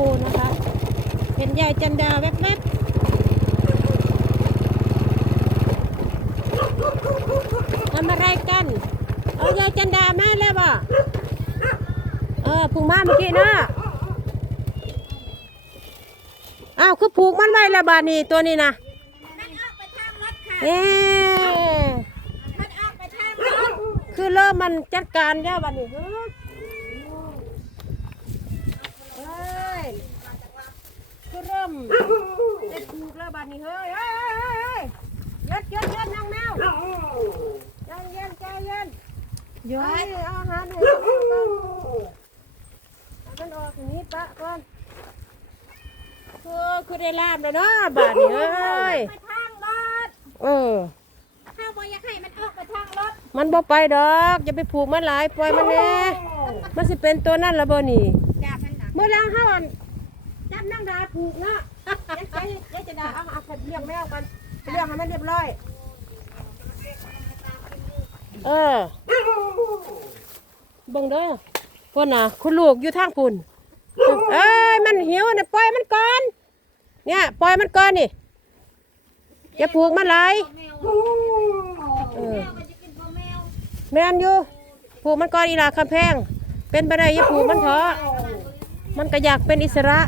พูนะคะ เห็นยายจันดาแวบๆทำอะไรกัน เอายายจันดามาแล้วบ่ เออผูกมาเมื่อกี้เนาะอ้าวคือผูกมันไว้แล้วบาดนี้ตัวนี้นะมันออกไปทางรถค่ะเอ๊ะมันออกไปทางรถคือเริ่มมันจัดการแล้วบาดนี้เฮ้ยเฮ้ยคือเริ่ มได้ผูกแล้วบาดนี้เฮ้ยเฮ้ยเฮ้ยเฮ้ยเย็ดเย็ดเย็ดน้องแมวใจเย็นใจเย็นเดี๋ยวให้เอาอาหารให้มันก่อนเอามันออกอย่างนี้ปะก่อนคือคือได้ลามแล้วเนาะบาดนี้เอ้ยไปทางรถเออ ข้าวบอยากให้มันออกไปทางรถมันบ่ไปดอกอย่าไปผูกมันหลายปล่อยมันแน่มันสิเป็นตัวนั่นละบ่นี่อย่ามันหนักเมื่อแล้วเฮาอั่นจับนางดาผูกเน ให้มันเรียบร้อย เออเบิ่งเด้อพ่นน่ะ คุณลูกอยู่ทางพุ่นเอ้ยมันหิวน่ะปล่อยมันก่อน เนี่ยปล่อยมันก่อนนี่อย่าผูกมันหลายแมวเออแมวมันจะกินพ่อแมวแม่นอยู่ผูกมันก่อนอีหลาคำแพง เป็นไปได้อย่าผูกมันเถอะมันก็อยากเป็นอิสระ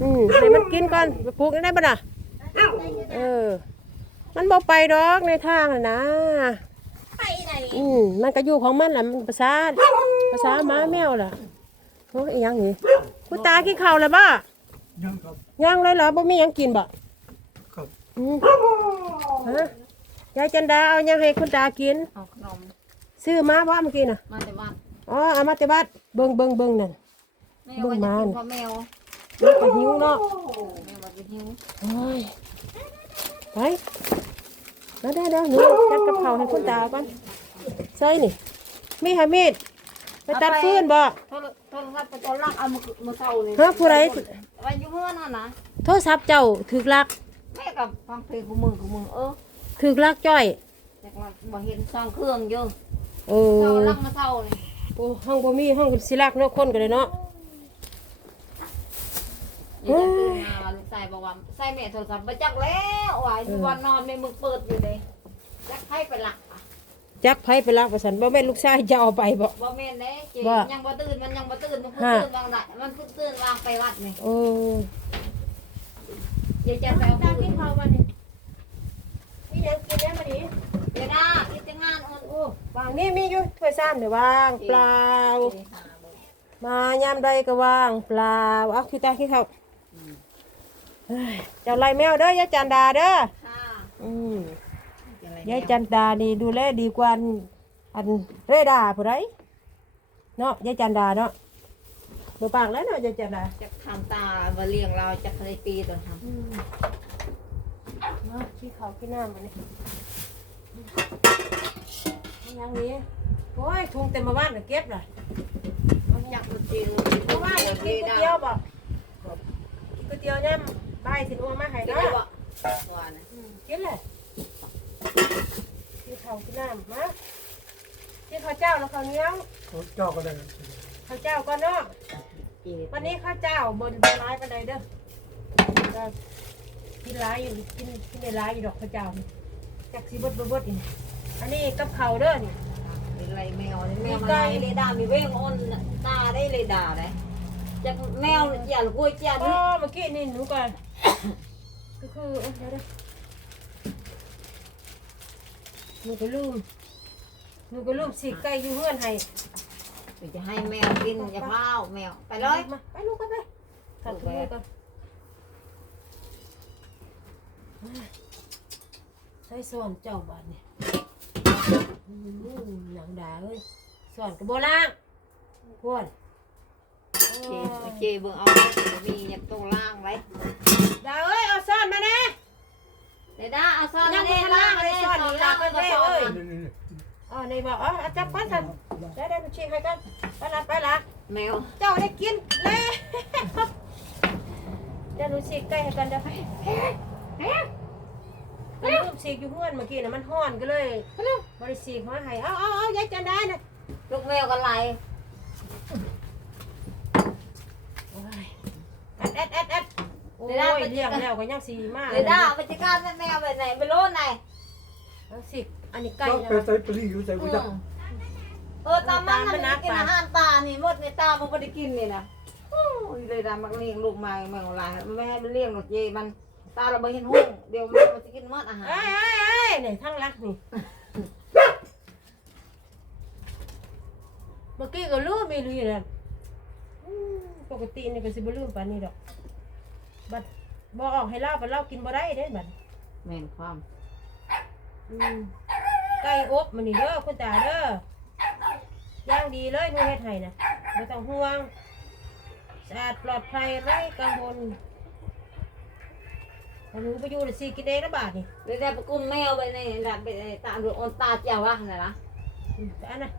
อืมให้มันกินก่อนผูกได้ปะน่ะ เออ มันบ่ไปดอกในทางน่ะนะ ไปไหนอืมมันก็อยู่ของมันแหละมันภาษาภาษาหมาแมวล่ะโอ้ยอิหยังนี่คุณตากินข้าวแล้วบ่ยังครับยังเลยเหรอบ่มีหยังกินบ่ครับ อืมฮะยายจันดาเอาหยังให้คุณตากิน เอาขนมซื้อมาบ่เมื่อกี้น่ะมาแต่บ้านอ๋อเอามาแต่บ้านเบิ่งเบิ่งเบิ่งนั่น แมวมันจะกินพ่อแมวมันก็หิวเนาะ แมวมันจะ หิวโอ้ยไปมาได้แล้วหนูจัดกับข้าวให้คุณตาก่อนใส่นี่มีหามีดไปตัดฟืนบ่โทรโทรศัพท์ไปตอนลักเอามือมือเศร้าเลยฮะผู้ใดไว้อยู่เมื่อนั่นนะโทรศัพท์เจ้าถึกลักแม่กับฟังเพลงของมือของมือเออถึกลักจ้อยแต่ว่าบ่เห็นซองเครื่องเยอะเอเศร้าอลักมาเศร้าเลยโอ้ห้องบ่มีห้องสิลักเนาะคนก็เลยเนาะาลูกชายบอกว่าใส่แม่โทรศัพท์มาจักแล้วว่ะอยู่วันนอนในมือเปิดอยู่เลยจักให้ไปหลักอะจักไผไปลักประสันบ่แม่นลูกชายจะเอาไปบ่ บ่แม่นเด้เจว่ายังบ่ตื่นมันยังบ่ตื่นมันเพิ่งฮะ ตื่นวางไหนมันเพิ่งตื่นวางไปวัดนี่โอ้เดี๋ยวจะไปเอาคืนมีหยังกินแล้วมื้อนี้เดี๋ยวนะอีกแต่งานอ่อนโอ้วางนี่มีอยู่ถ้วยซ้ำเดี๋ยววางเปล่า มายามใดก็ว่างเปล่าเอาขี้ตาขี้เขา เฮ้ยเจ้าไล่แมวเด้อยายจันดาเด้อค่ะอืมยายจันดานี่ดูแลดีกว่าอันอันเรดาผู้ไรเนาะยายจันดาเนาะบ่ปากแล้วเนาะยายจันดาจะทำตาบ่เลี้ยงเราจะเคยปีตอนทอืมเนาะขี้เขาขี้น้ำมันนี่ยังนี้โอ้ยทุงเต็มมาบ้านน่ะเก็บเลยำจักจริงเพราะว่ากินก๋วยเตี๋ยวบ่กินก๋วยเตี๋ยวย่ำใบายสิเอามาให้ได้เนาะบ่ว่านะอืมกินเลยกินข้าวกินน้ำมากินข้าวเจ้าแล้วข้าวเหนียวเจ้าก็ได้ข้าวเจ้าก่อนเนาะปีวันนี้ข้าวเจ้าบนบนร้ายปานใดเด้อก็กินร้ายอยู่กินกินในร้ายอยู่ดอกข้าวเจ้านี่จักสีบดบดบดอีกอันนี้กับข้าวเด้อนี่เป็นไรแมวแมวมันไรเลยด่ามีเว้งอ่อนตาได้เลยด่าได้ จากแมวอย่ากุ้ยเจียนโอ้เมื่อกี้นี่หนูก่อนก็คือเอ้ยเดี๋ยวเดี๋ยวหนูก็ลืมหนูก็ลืมสีไก่อยู่เฮือนให้จะให้แมวกินอย่าเฝ้าแมวไปเลยมาไปลูกไปไปถัดถุงมือก่อนมาใส่ส่วนเจ้าบ้านเนี่ยอืมหนังดาเอ้ยส่วนกระโบล่างพวนเจเจเบิ่งเอามีอยากต้องล่างไว้ดาเอ้ยเอาซ่อนมาแน่เดี๋ยวด้าเอาซ่อนนี่ล่างเลยซ่อนล่างไปซ่อนนี่นี่อ๋อนี่บอกอ๋อเอาจับก้อนสันได้ได้หนูชี้ให้กันไปละไปละแมวเจ้าได้กินแล้วเดี๋ยวหนูฉีกไก่ให้กันเดี๋ยวไปมันรูปฉีกอยู่เพื่อนเมื่อกี้น่ะมันห้อนก็เลยบริฉีกมาให้เอาเอาเอายายจันได้นะลูกแมวกันไร แอดแอดแอดโอ้ยเลี้ยงแล้วก็ยังสีมากเดี๋ยวด้าไปจัดการแม่แมวไปไหนไปโลดไหนเอาสิอันนี้ไก่ก็นะไปใส่ปลีอยู่ใส่กุจักเออตามันมันกินอาหารตานี่หมดในตามันไม่ได้กินนี่นะโอ้ยเลยดามันเลี้ยงลูกมาแมวลายมันไม่ให้มันเลี้ยงหรอกเจมันตาเราไม่เห็นหุ้งเดี๋ยวมันจะกินหมดอาหารเอ้ยเอ้ยเอ้ยนี่ทั้งรักนี่เมื่อกี้ก็รู้ไม่รู้อยู่แล้วอืม ปกตินี่ก็สิบ่ลืมปานนี้ดอก บัดบ่ออกให้เล่าบัดเล่ากินบ่ได้เด้บัดแม่นความอืมไก่อบมันนี่เด้อคุณตาเด้อย่างดีเลยหนูเฮ็ดให้นะไม่ต้องห่วงสะอาดปลอดภัยไร้กังวลเอาหนูไปอยู่ในซีกินเองนะบาทนี่เดี๋ยวได้ไปกุ้มแมวไปในดับไปตาดูออนตาเจ้าวะนี่นะอืมแต่อันน่ะ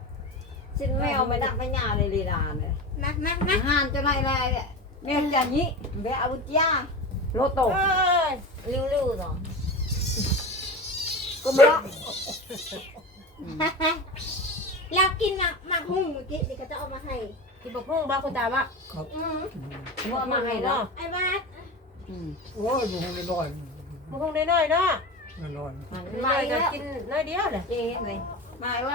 ชิ้นแมวไม่ดักไปหยาเลยลีดาเนี่ยนักนักอาหารจะไม่ได้เนี่ยแมวจะนี้แบอาวุธยาโลโตเอ้ยเร็วๆต่อก็มาละเรากินหมักหมักหุ่งเมื่อกี้เดี๋ยวก็จะเอามาให้กินบะพุ่งบ้าคุณตาบะครับอืมว่ามาให้เนาะไอ้วัดอืมโอ้ยมันคงน้อยบะพุ่งน้อยๆเนาะน้อยมันน้มาอยอีกก็แล้วกินน้อยเดียวแหละเจ๊เลยมาอีกแ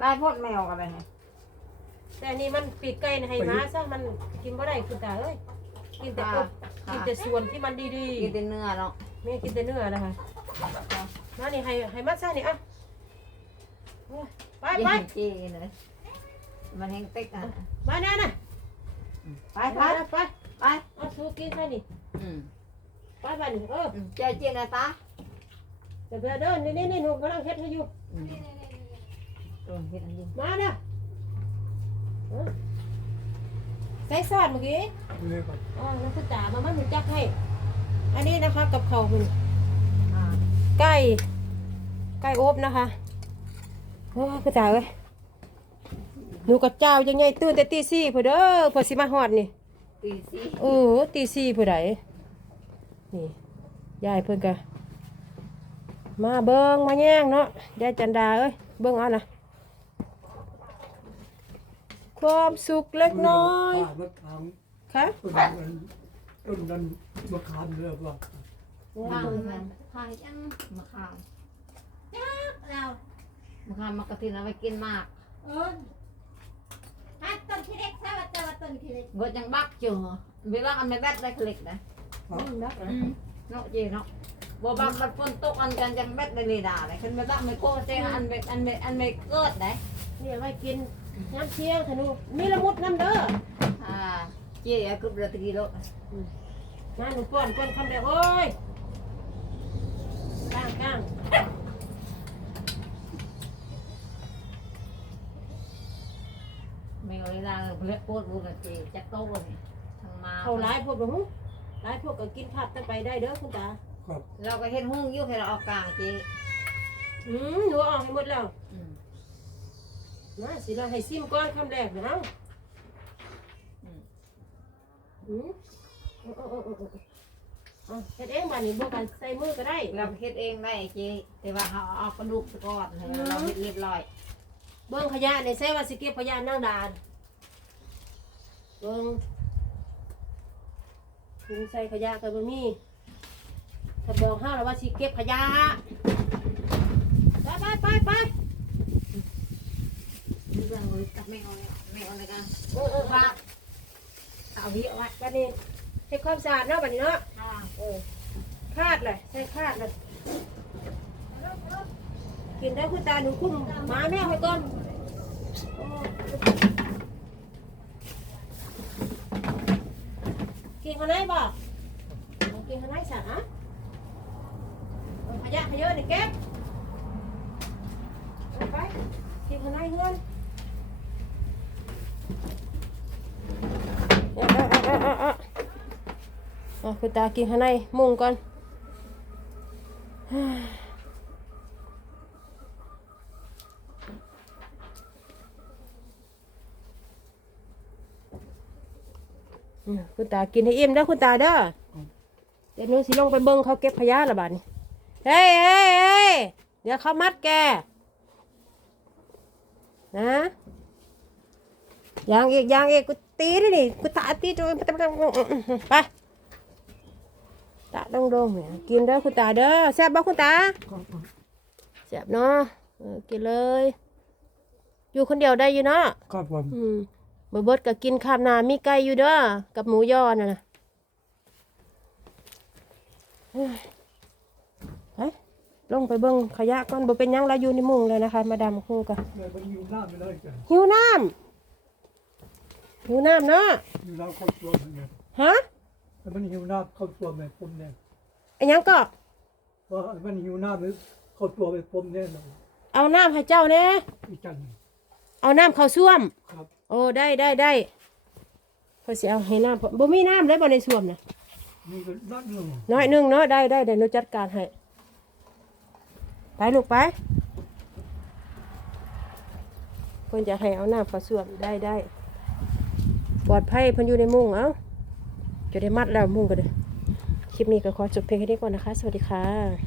ล้วลายพ่นแมวกันเลยฮะแต่อันนี่มันปีกไก่น่ะให้หมาซะมันกินบ่ได้คุณตาเอ้ยกินแต่อบกินแต่ส่วนที่มันดีกินแต่เนื้อเนาะๆไม่กินแต่เนื้อนะคะมานี่ให้ให้มัดซะนี่อะโอ้ยไปยิไปงเจ๊เลยมันแห้งเต็กอะมาแน่น่ะไปไปไปไปไปไปเอาสู้กินซะนี่อืมไปไปนี่เออเจ๊เจ๊นะตาเดี๋ยวเดินนี่นี่นี่หนูกำลังเฮ็ดให้อยู่ อืม โดนเห็ดอันยิงมาเด้อเออใส่ซอสเมื่อกี้ๆเลยครับอ๋อแล้วคุณตามามันหนูจักให้ อันนี้นะคะกับเขาวมันอ่าไก่ไก่อบนะคะโอ้ยคุณตาเอ้ยหนูกับเจ้ายังไงตื่นแต่ตีสี่พอเด้อพอสิมาฮอดนี่ ตีสี่เออตีสี่ผู้ใดนี่ยายเพิ่นก็มาเบิ่งมาแย่งเนาะยายจันดาเอ้ยเบิ่งเอานะ ความสุขเล็กน้อยมะขามค่ะต้นนั้นต้นนั้นมะขามเลยว่าข้างมันขางยังมะขามเรามะขามมะกระถินเอาไปกินมากเออถ้าต้นที่เล็กทราบว่าจะว่าต้นที่เล็กเบิดยังบักอยู่เวลาอันไม่แบดได้คลิกนะอืมนักนะเนาะเจ๊เนาะบ่บักมันฝนตกอันกันจังแบดได้เลยด่าเลยคันไม่บักไม่โก้เจ๊อันไม่อันไม่อันไม่เกิดได้นี่เอาไว้กิน น้ำเที่ยงธนูมีละมุดน้ำเด้ออ่าเจ๊กรุบละตะกี้โลมาหนูป้อนป้อนคำเดียวโอ้ยก้างก้างไม่เอาเวลาเลือกโคตรรู้นะเจ๊จักโตเลยทางมาเขาร้ายพวกบ่ฮู้ร้ายพวกก็กินผัดกันไปได้เด้อคุณตาครับเราก็เห็นหุ้งอยู่ให้เราเอากลางเจ๊อืมหนูเอาให้หมดแล้ว อืม มาสิเราให้ซิมก้อนคำแรกนะเอาอืมเอาเอาเอาเอาเอาเอาเฮ็ดเองบ้านนี้บ่กันใส่มือก็ได้เราเฮ็ดเองได้เจ๊แต่ว่าเราเอากระดูกซะก่อนให้เราเฮ็ดเรียบร้อยเบิ่งขยะในใส่ว่าสิเก็บขยะนางดานเบิ่งถุงใส่ขยะก็บ่มีถ้าบอกเฮาแล้วว่าสิเก็บขยะไปไปไปไป เรื่องเลยตักไม่เอาเลยไม่เอาเลยกันเออเออว่าเอาวิเอาไว้บัดนี้เฮ็ดความสะอาดเนาะบัดนี้เนาะค่ะเออคาดเลยใส่คาดเลยกินได้คุณตาหนูคุ้มหมาแม่ให้ก่อนโอ้กินข้างในบ่เอากินข้างในสะอะเอาขยะขยะนี่เก็บเอาไปกินข้างในเฮือนเอาเอาเอาเอาเอา อะคุณตากินข้างในมุงก่อนคุณตากินให้อิ่มเด้อคุณตาเด้อเดี๋ยวหนูสิลงไปเบิ่งเขาเก็บขยะละบาดนี้เฮ้ยเฮ้ยเฮ้ยเดี๋ยวเขามัดแก นะยางอีกยางอีกกูตีด้ยนี่กูตาตีตัวไป ตาดงดงเนี่ยกินเด้อคุณตาเด้อแซ่บบ่คุณตาครับผมแซ่บเนาะเออกินเลย อยู่คนเดียวได้อยู่เนาะครับผมอืมบ่เบิดก็กินข้ามนามีไก่อยู่เด้อกับหมูยอน่ะนะเฮ้ยไปลงไปเบิ่งขยะก่อนบ่เป็นหยังเราอยู่ในมุ้งเลยนะคะ มาดามคู่กันเลยมันอยู่หน้าไม่ได้กันหิวน้ำหิวน้ำเนาะอยู่น้ำเข้าตัวมันเนี่ยฮะ แต่มันหิวน้ำเข้าตัวแม่ผมเนี่ยไอ้หยังก็ว่ามันหิวน้ำหรือเข้าตัวแม่ผมเนี่ยนะเอาน้ำให้เจ้าแน่อีจันทร์เอาน้ำเข้าซ่วม ครับโอ้ได้ได้ได้พอสิเอาให้น้ำบ่มีน้ำเลยบ่ในซ่วมน่ะมีก็นัดหนึ่งน้อยหนึงเนาะได้ได้เดี๋ยวหนูจัดการให้ไปลูกไปเพิ่นจะให้เอาน้ำเข้าซ่วมได้ได้ปลอดภัยเพิ่นอยู่ในมุ้งเอ้า จะได้มัดแล้วมุ่งกันเลยคลิปนี้ก็ขอจบเพียงแค่นี้ก่อนนะคะ สวัสดีค่ะ